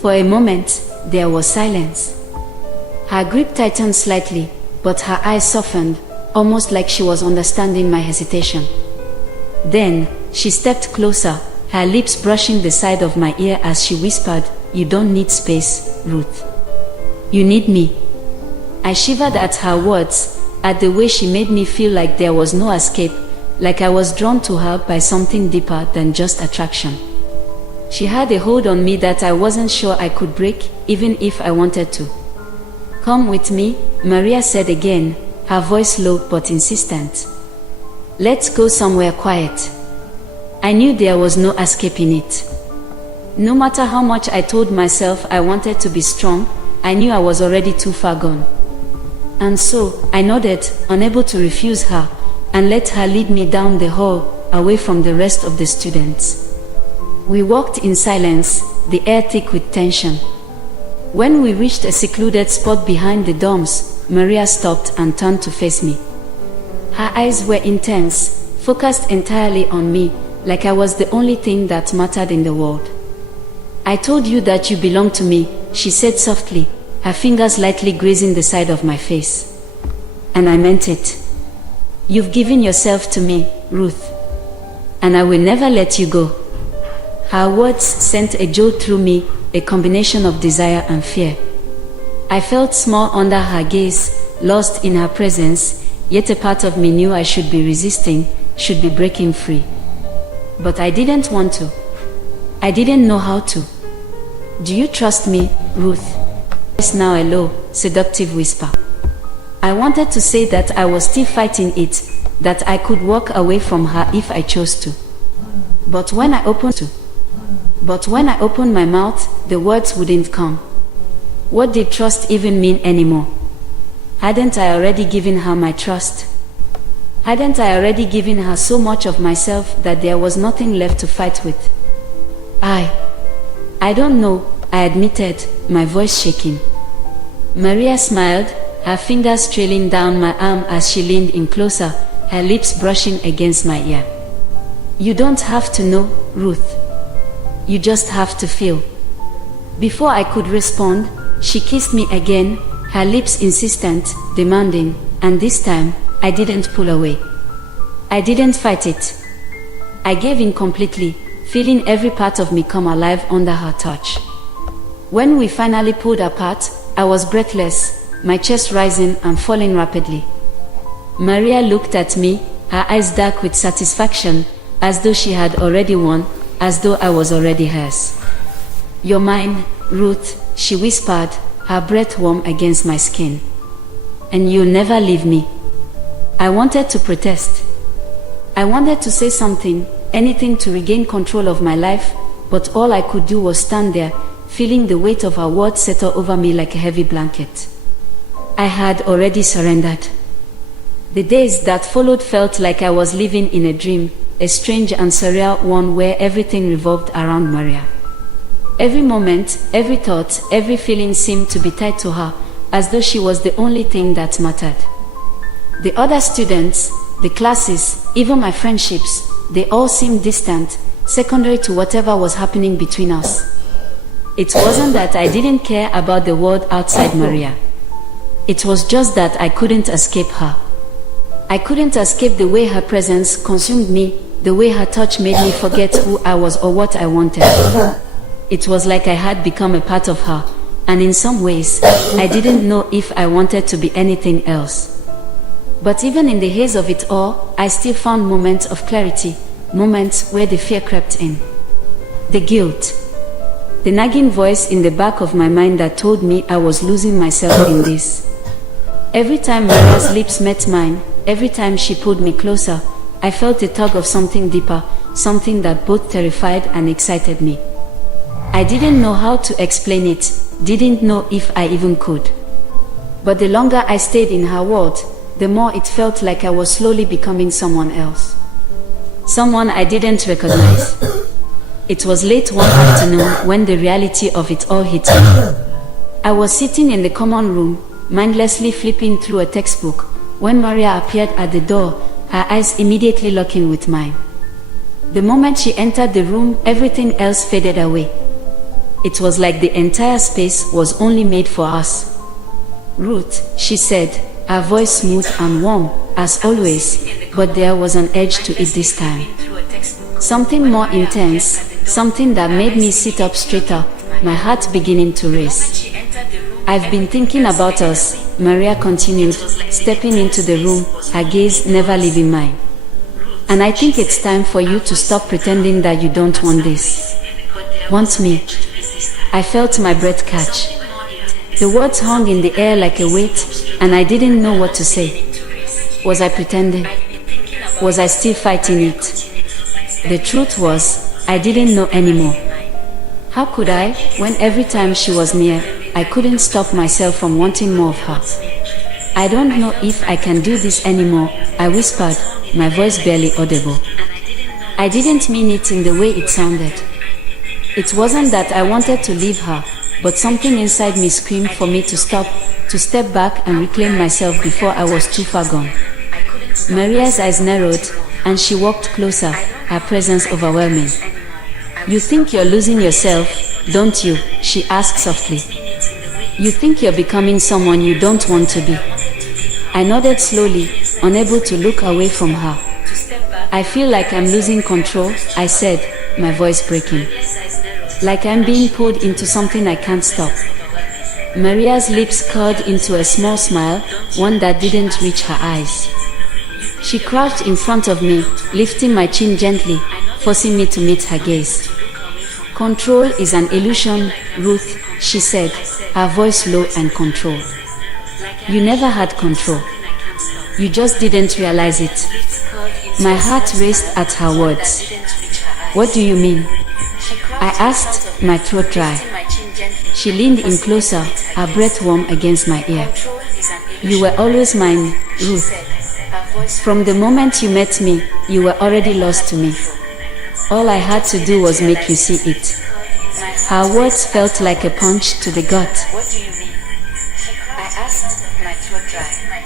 For a moment, there was silence. Her grip tightened slightly, but her eyes softened, almost like she was understanding my hesitation. Then, she stepped closer, her lips brushing the side of my ear as she whispered, "You don't need space, Ruth. You need me." I shivered at her words, at the way she made me feel like there was no escape, like I was drawn to her by something deeper than just attraction. She had a hold on me that I wasn't sure I could break, even if I wanted to. "Come with me," Maria said again, her voice low but insistent. "Let's go somewhere quiet." I knew there was no escaping it. No matter how much I told myself I wanted to be strong, I knew I was already too far gone. And so, I nodded, unable to refuse her, and let her lead me down the hall, away from the rest of the students. We walked in silence, the air thick with tension. When we reached a secluded spot behind the dorms, Maria stopped and turned to face me. Her eyes were intense, focused entirely on me, like I was the only thing that mattered in the world. "I told you that you belong to me," she said softly, her fingers lightly grazing the side of my face. "And I meant it. You've given yourself to me, Ruth. And I will never let you go." Her words sent a jolt through me, a combination of desire and fear. I felt small under her gaze, lost in her presence, yet a part of me knew I should be resisting, should be breaking free. But I didn't want to. I didn't know how to. "Do you trust me, Ruth?" It's now a low, seductive whisper. I wanted to say that I was still fighting it, that I could walk away from her if I chose to. But when I opened my mouth, the words wouldn't come. What did trust even mean anymore? Hadn't I already given her my trust? Hadn't I already given her so much of myself that there was nothing left to fight with? I don't know, I admitted, my voice shaking. Maria smiled, her fingers trailing down my arm as she leaned in closer, her lips brushing against my ear. "You don't have to know, Ruth. You just have to feel." Before I could respond, she kissed me again, her lips insistent, demanding, and this time, I didn't pull away. I didn't fight it. I gave in completely, feeling every part of me come alive under her touch. When we finally pulled apart, I was breathless, my chest rising and falling rapidly. Maria looked at me, her eyes dark with satisfaction, as though she had already won, as though I was already hers. "You're mine, Ruth," she whispered, her breath warm against my skin. "And you'll never leave me." I wanted to protest. I wanted to say something, anything to regain control of my life, but all I could do was stand there, feeling the weight of her words settle over me like a heavy blanket. I had already surrendered. The days that followed felt like I was living in a dream, a strange and surreal one where everything revolved around Maria. Every moment, every thought, every feeling seemed to be tied to her, as though she was the only thing that mattered. The other students, the classes, even my friendships, they all seemed distant, secondary to whatever was happening between us. It wasn't that I didn't care about the world outside Maria. It was just that I couldn't escape her. I couldn't escape the way her presence consumed me, the way her touch made me forget who I was or what I wanted. It was like I had become a part of her, and in some ways, I didn't know if I wanted to be anything else. But even in the haze of it all, I still found moments of clarity, moments where the fear crept in. The guilt. The nagging voice in the back of my mind that told me I was losing myself in this. Every time Maria's lips met mine, every time she pulled me closer, I felt a tug of something deeper, something that both terrified and excited me. I didn't know how to explain it, didn't know if I even could. But the longer I stayed in her world, the more it felt like I was slowly becoming someone else. Someone I didn't recognize. It was late one afternoon when the reality of it all hit me. I was sitting in the common room, mindlessly flipping through a textbook, when Maria appeared at the door, her eyes immediately locking with mine. The moment she entered the room, everything else faded away. It was like the entire space was only made for us. "Ruth," she said, her voice smooth and warm, as always, but there was an edge to it this time. Something more intense, something that made me sit up straighter, my heart beginning to race. "I've been thinking about us," Maria continued, stepping into the room, her gaze never leaving mine. And I think it's time for you to stop pretending that you don't want this. Want me? I felt my breath catch. The words hung in the air like a weight, and I didn't know what to say. Was I pretending? Was I still fighting it? The truth was, I didn't know anymore. How could I, when every time she was near, I couldn't stop myself from wanting more of her? I don't know if I can do this anymore, I whispered, my voice barely audible. I didn't mean it in the way it sounded. It wasn't that I wanted to leave her, but something inside me screamed for me to stop, to step back and reclaim myself before I was too far gone. Maria's eyes narrowed, and she walked closer, her presence overwhelming. You think you're losing yourself, don't you? She asked softly. You think you're becoming someone you don't want to be. I nodded slowly, unable to look away from her. I feel like I'm losing control, I said, my voice breaking. Like I'm being pulled into something I can't stop. Maria's lips curled into a small smile, one that didn't reach her eyes. She crouched in front of me, lifting my chin gently, forcing me to meet her gaze. Control is an illusion, Ruth, she said, her voice low and controlled. You never had control. You just didn't realize it. My heart raced at her words. What do you mean? I asked, my throat dry. She leaned in closer, her breath warm against my ear. You were always mine, Ruth. From the moment you met me, you were already lost to me. All I had to do was make you see it. Her words felt like a punch to the gut. What do you mean? I asked, my throat dry.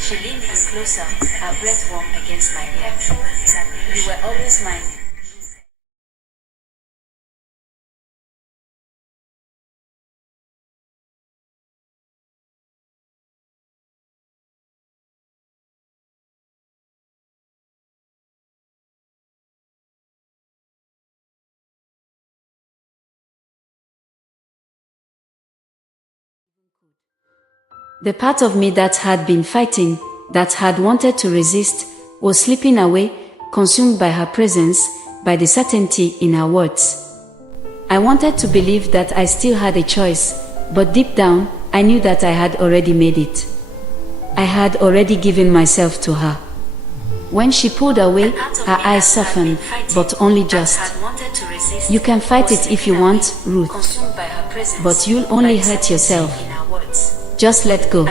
She leaned in closer, her breath warm against my ear. You were always mine. The part of me that had been fighting, that had wanted to resist, was slipping away, consumed by her presence, by the certainty in her words. I wanted to believe that I still had a choice, but deep down, I knew that I had already made it. I had already given myself to her. When she pulled away, her eyes softened, but only just. You can fight it if you want, Ruth, but you'll only hurt yourself. Just let go.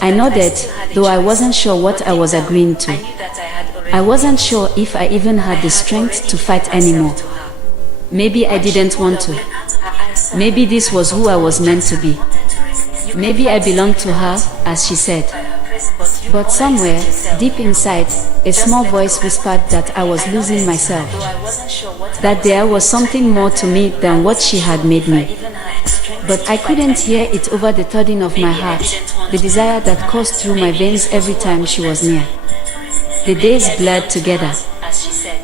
I nodded, though I wasn't sure what I was agreeing to. I wasn't sure if I even had the strength to fight anymore. Maybe I didn't want to. Maybe this was who I was meant to be. Maybe I belonged to her, as she said. But somewhere, deep inside, a small voice whispered that I was losing myself. That there was something more to me than what she had made me. But I couldn't hear it over the thudding of my heart, the desire that coursed through my veins every time she was near. The days blurred together.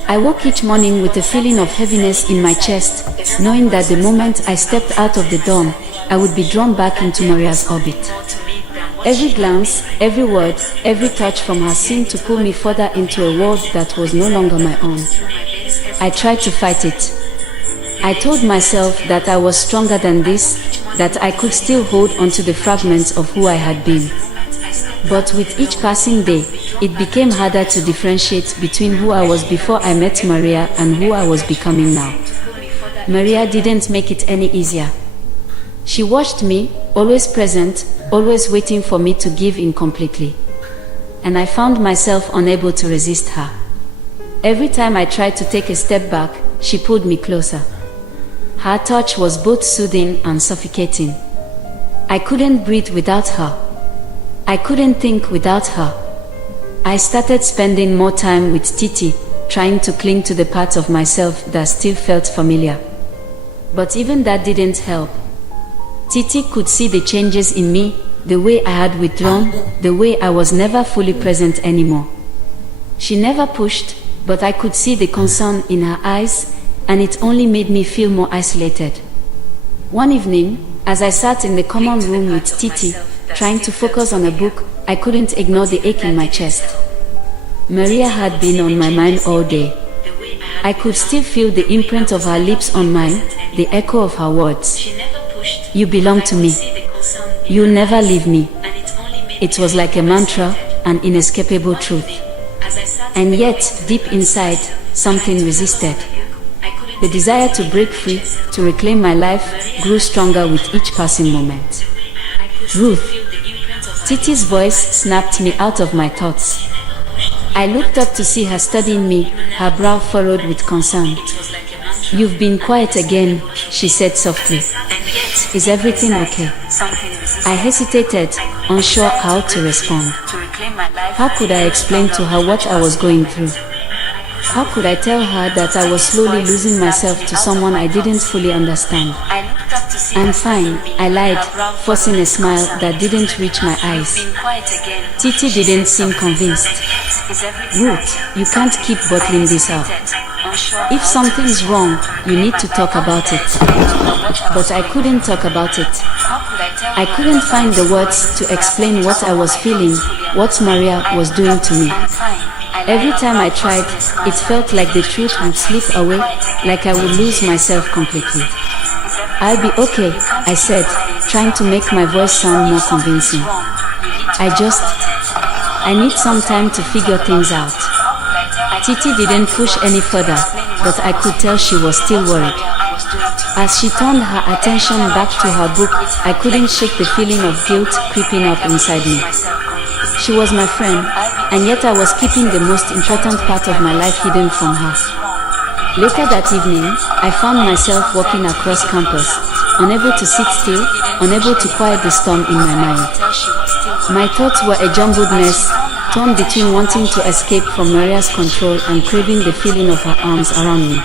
I woke each morning with a feeling of heaviness in my chest, knowing that the moment I stepped out of the dorm, I would be drawn back into Maria's orbit. Every glance, every word, every touch from her seemed to pull me further into a world that was no longer my own. I tried to fight it. I told myself that I was stronger than this, that I could still hold onto the fragments of who I had been. But with each passing day, it became harder to differentiate between who I was before I met Maria and who I was becoming now. Maria didn't make it any easier. She watched me, always present, always waiting for me to give in completely. And I found myself unable to resist her. Every time I tried to take a step back, she pulled me closer. Her touch was both soothing and suffocating. I couldn't breathe without her. I couldn't think without her. I started spending more time with Titi, trying to cling to the parts of myself that still felt familiar. But even that didn't help. Titi could see the changes in me, the way I had withdrawn, the way I was never fully present anymore. She never pushed, but I could see the concern in her eyes, and it only made me feel more isolated. One evening, as I sat in the common room with Titi, trying to focus on a book, I couldn't ignore the ache in my chest. Maria had been on my mind all day. I could still feel the imprint of her lips on mine, the echo of her words. You belong to me. You'll never leave me. It was like a mantra, an inescapable truth. And yet, deep inside, something resisted. The desire to break free, to reclaim my life, grew stronger with each passing moment. Ruth. Titi's voice snapped me out of my thoughts. I looked up to see her studying me, her brow furrowed with concern. You've been quiet again, she said softly. Is everything okay? I hesitated, unsure how to respond. How could I explain to her what I was going through? How could I tell her that I was slowly losing myself to someone I didn't fully understand? I'm fine, I lied, forcing a smile that didn't reach my eyes. Titi didn't seem convinced. Ruth, you can't keep bottling this up. If something's wrong, you need to talk about it. But I couldn't talk about it. I couldn't find the words to explain what I was feeling, what Maria was doing to me. Every time I tried, it felt like the truth would slip away, like I would lose myself completely. I'll be okay, I said, trying to make my voice sound more convincing. I need some time to figure things out. Titi didn't push any further, but I could tell she was still worried. As she turned her attention back to her book, I couldn't shake the feeling of guilt creeping up inside me. She was my friend, and yet I was keeping the most important part of my life hidden from her. Later that evening, I found myself walking across campus, unable to sit still, unable to quiet the storm in my mind. My thoughts were a jumbled mess, torn between wanting to escape from Maria's control and craving the feeling of her arms around me.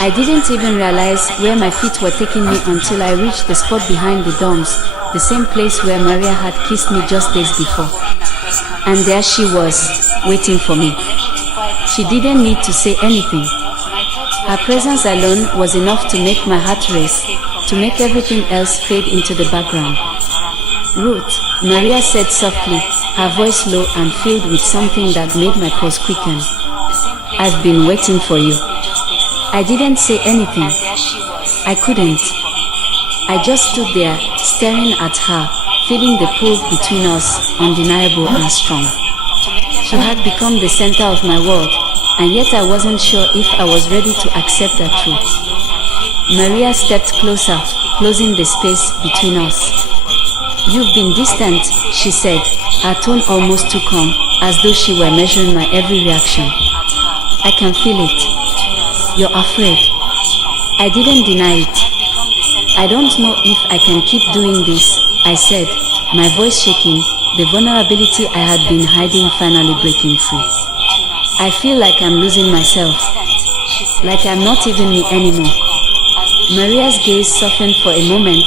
I didn't even realize where my feet were taking me until I reached the spot behind the dorms, the same place where Maria had kissed me just days before. And there she was, waiting for me. She didn't need to say anything. Her presence alone was enough to make my heart race, to make everything else fade into the background. Ruth, Maria said softly, her voice low and filled with something that made my pulse quicken. I've been waiting for you. I didn't say anything. I couldn't. I just stood there, staring at her, feeling the pull between us, undeniable and strong. She had become the center of my world, and yet I wasn't sure if I was ready to accept that truth. Maria stepped closer, closing the space between us. You've been distant, she said, her tone almost too calm, as though she were measuring my every reaction. I can feel it. You're afraid. I didn't deny it. I don't know if I can keep doing this, I said, my voice shaking, the vulnerability I had been hiding finally breaking free. I feel like I'm losing myself, like I'm not even me anymore. Maria's gaze softened for a moment,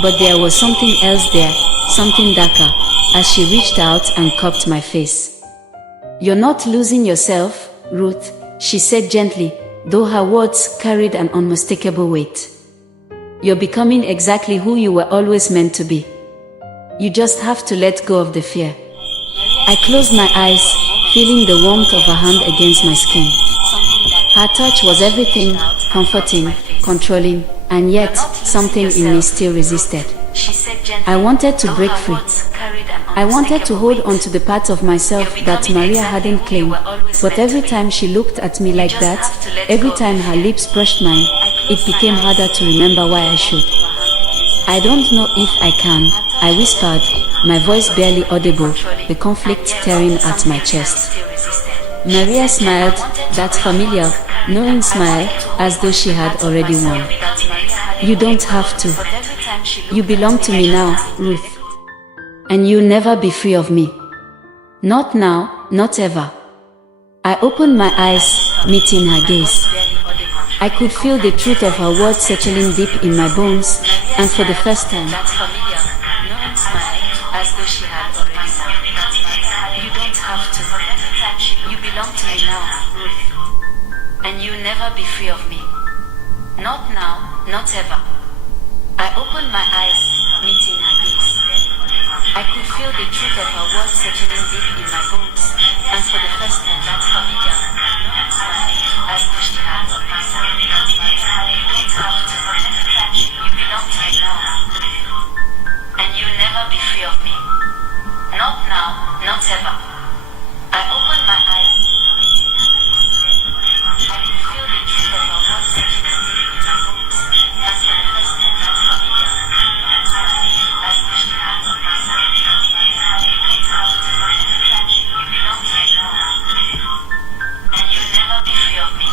but there was something else there, something darker, as she reached out and cupped my face. You're not losing yourself, Ruth, she said gently, though her words carried an unmistakable weight. You're becoming exactly who you were always meant to be. You just have to let go of the fear. I closed my eyes, feeling the warmth of her hand against my skin. Her touch was everything, comforting, controlling, and yet something in me still resisted. I wanted to break free. I wanted to hold on to the parts of myself that Maria hadn't claimed, but every time she looked at me like that, every time her lips brushed mine, it became harder to remember why I should. I don't know if I can, I whispered, my voice barely audible, the conflict tearing at my chest. Maria smiled, that familiar, knowing smile, as though she had already won. You don't have to. You belong to me now, Ruth. And you'll never be free of me. Not now, not ever. I opened my eyes, meeting her gaze. I could feel the truth of her words settling deep in my bones, and for the first time, you don't have to. You belong to me now, Ruth. And you'll never be free of me. Not now, not ever. I opened my eyes, meeting her gaze. I could feel the truth of her words settling deep in my bones, And for the first time, that's how we got. I pushed her out of my side. You belong to me now. And you'll never be free of me. Not now, not ever. I opened my eyes. I could feel the truth of our hearts settling deep in my bones. And for the first time, that's how we got. I pushed her out of my side. You belong to me now. And you'll never be free of me.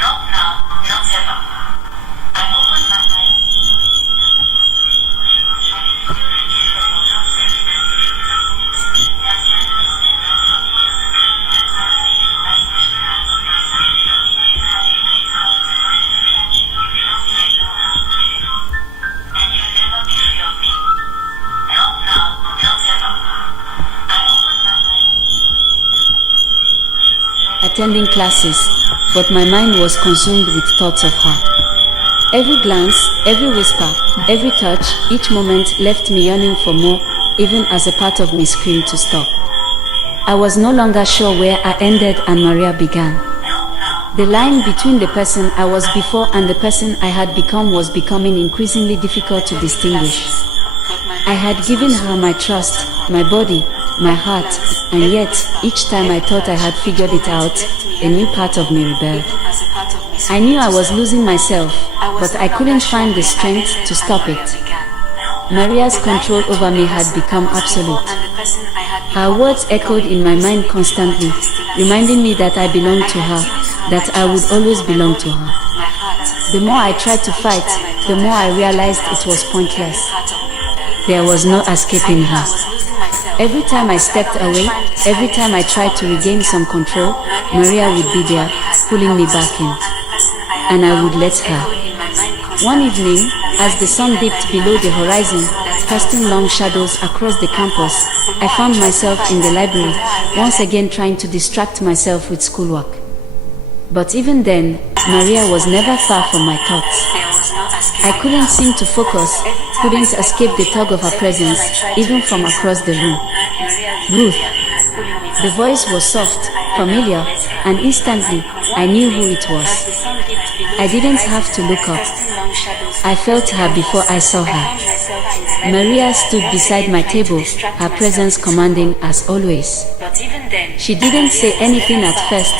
Not now, not ever. I opened my eyes. I could feel the truth of our hearts settling deep in my bones. And for the first time, that's how we got. I pushed her out of my side. You belong to me now. And you'll never be free of me. Not now, not ever. I opened my eyes. Attending classes, but my mind was consumed with thoughts of her. Every glance, every whisper, every touch, each moment left me yearning for more, even as a part of me screamed to stop. I was no longer sure where I ended and Maria began. The line between the person I was before and the person I had become was becoming increasingly difficult to distinguish. I had given her my trust, my body, my heart, and yet, each time I thought I had figured it out, a new part of me rebelled. I knew I was losing myself, but I couldn't find the strength to stop it. Maria's control over me had become absolute. Her words echoed in my mind constantly, reminding me that I belonged to her, that I would always belong to her. The more I tried to fight, the more I realized it was pointless. There was no escaping her. Every time I stepped away, every time I tried to regain some control, Maria would be there, pulling me back in. And I would let her. One evening, as the sun dipped below the horizon, casting long shadows across the campus, I found myself in the library, once again trying to distract myself with schoolwork. But even then, Maria was never far from my thoughts. I couldn't seem to focus, couldn't escape the tug of her presence, even from across the room. Ruth. The voice was soft, familiar, and instantly, I knew who it was. I didn't have to look up. I felt her before I saw her. Maria stood beside my table, her presence commanding as always. She didn't say anything at first,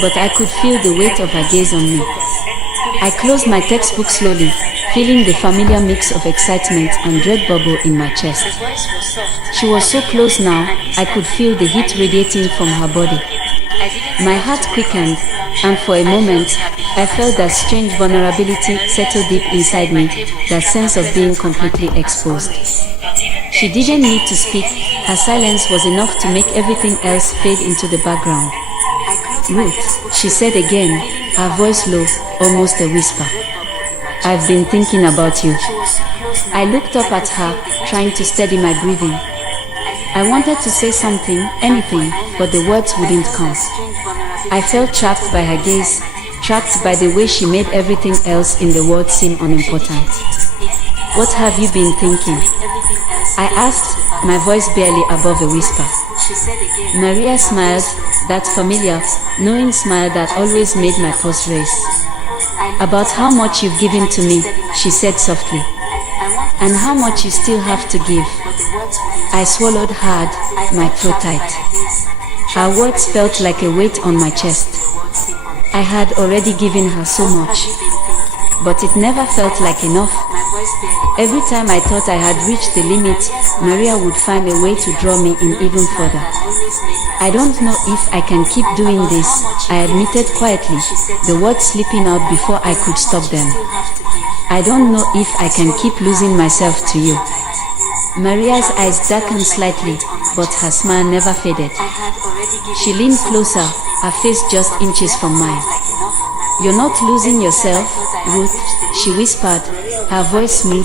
but I could feel the weight of her gaze on me. I closed my textbook slowly, feeling the familiar mix of excitement and dread bubble in my chest. She was so close now, I could feel the heat radiating from her body. My heart quickened, and for a moment, I felt that strange vulnerability settle deep inside me, that sense of being completely exposed. She didn't need to speak, her silence was enough to make everything else fade into the background. Ruth, she said again, her voice low, almost a whisper. I've been thinking about you. I looked up at her, trying to steady my breathing. I wanted to say something, anything, but the words wouldn't come. I felt trapped by her gaze, trapped by the way she made everything else in the world seem unimportant. What have you been thinking? I asked, my voice barely above a whisper. Maria smiled, that familiar, knowing smile that always made my pulse race. About how much you've given to me, she said softly. And how much you still have to give. I swallowed hard, my throat tight. Her words felt like a weight on my chest. I had already given her so much, but it never felt like enough. Every time I thought I had reached the limit, Maria would find a way to draw me in even further. I don't know if I can keep doing this, I admitted quietly, the words slipping out before I could stop them. I don't know if I can keep losing myself to you. Maria's eyes darkened slightly, but her smile never faded. She leaned closer, her face just inches from mine. You're not losing yourself, Ruth, she whispered, her voice smooth